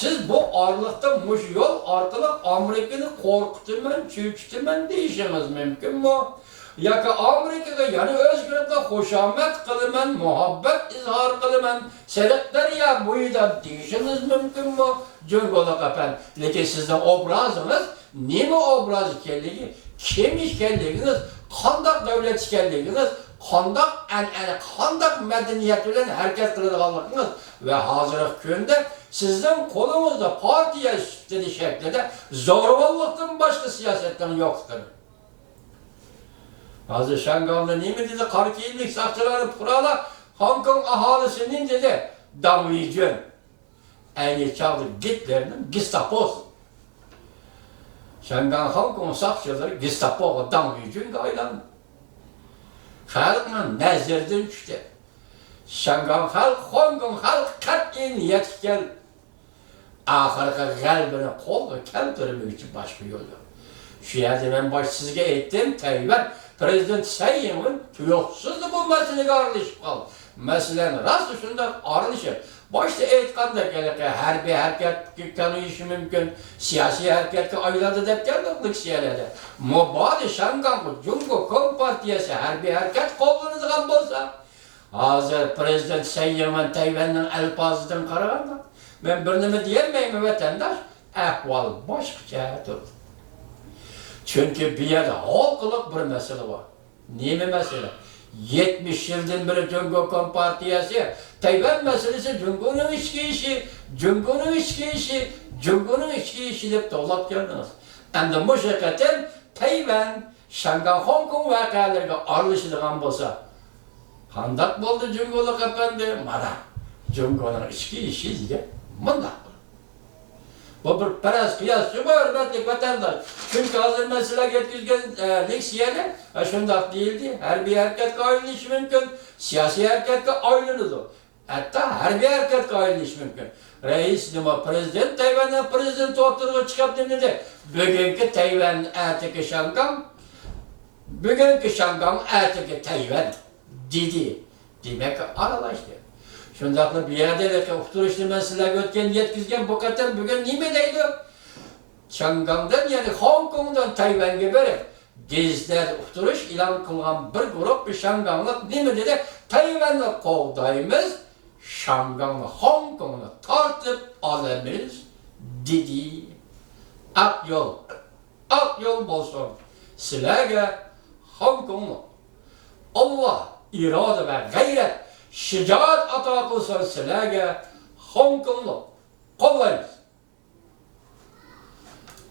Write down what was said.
siz bu arlıkta muş yol arkalı Amerika'nı korkutumen, çökütümen deyişiniz mümkün mü? Ya ki Amerika'da yani özgürlükle hoşamet kılımen, muhabbet izhar kılımen, seyretler ya bu da deyişiniz mümkün mü? Cüngoluk efendim. Lakin sizde obrazınız, ne mi obraz ikenligi, kim ikenliginiz, kandak devlet ikenliginiz, kandak kandak medeniyet bilen herkes kılığınız ve hazırlık köyünde sizden kolunuzda partiye dedi şeklinde zorbalıktan başka siyasetten yoktur. Hazır Şengal'da ne mi dedi? 40 yıllık sakçıları kurala Hong Kong ahalisinin dedi damlayıcın. Aynı çaldı Hitler'in Gestapo'su. Şengal Hong Kong sakçıları Gestapo'ya damlayıcın gaylandı. Halkın nezirden düştü. Şengal halk, Hong Kong halk kat'i niyet gel. Ahırka kalbine kol ve keldirmek için başka yol yok. Şu yerde ben başsızlığa ettim, Tayvan Prezident Sayın'ın tüyoksuzdu bu meseleye aralışıp kaldı. Meselenin rastı şunda aralışır. Başta etkanda gelir harbi hareket tanıyışı mümkün, siyasi hareket ayladı dep geldik siyalede. Mubadi Şangan'ı Cumhur Kom Partiyası harbi hareket kollanıdığın bolsa, hazır Prezident Sayın'ın Tayvan'ın elpazıdan kararında, ben birine diyemeyim vatandaş, ahval başka durdu. Çünkü bir yerde halkılık bir mesele var. Niye mi mesele? 70 yıldan beri Cumhur Kom Partiyası, Tayvan meselesi Cumhur'un içki işi, Cumhur'un içki işi, Cumhur'un içki işi deyip dolap geldiniz. Hem de müşakkaten Tayvan, Şangay, Hong Kong vakalarına aralışıdığın bolsa, kandak buldu Cumhur'luk efendi, mana Cumhur'un içki işi diye, mındak. Bu bir paras kıyasçı mı hürmetlik vatandaş? Çünkü hazır mesele yetkizgen leksiyeli, şundak değildi. Her bir hareket ayrılış mümkün. Siyasi hareketle ayrılır. Hatta her bir hareket ayrılış mümkün. Reis nima prezident Tayvan'dan prezident oturuğa çıkıp dedi. Bugünkü Tayvan erteki Şangam, bugünkü Şangam erteki Tayvan dedi. Demek aralaştı. Şundaklı bir yerde de uçturuşlu mesele ötken yetkizgen bu kadar bugün nime deydi? Şangang'dan yani Hong Kong'dan Tayvan'a böyle gezler uçturuş ilan kılgan bir grup bir Şangang'lık nime dedi? Tayvan'ı kovdayımız, Şangang'ı Hong Kong'u tartıp alamayız dedi. Ak yol bolsun. Sizlerge Hong Kong'u Allah irade ve gayret şicaat ata kılsan sizlerge Hong Kong'lu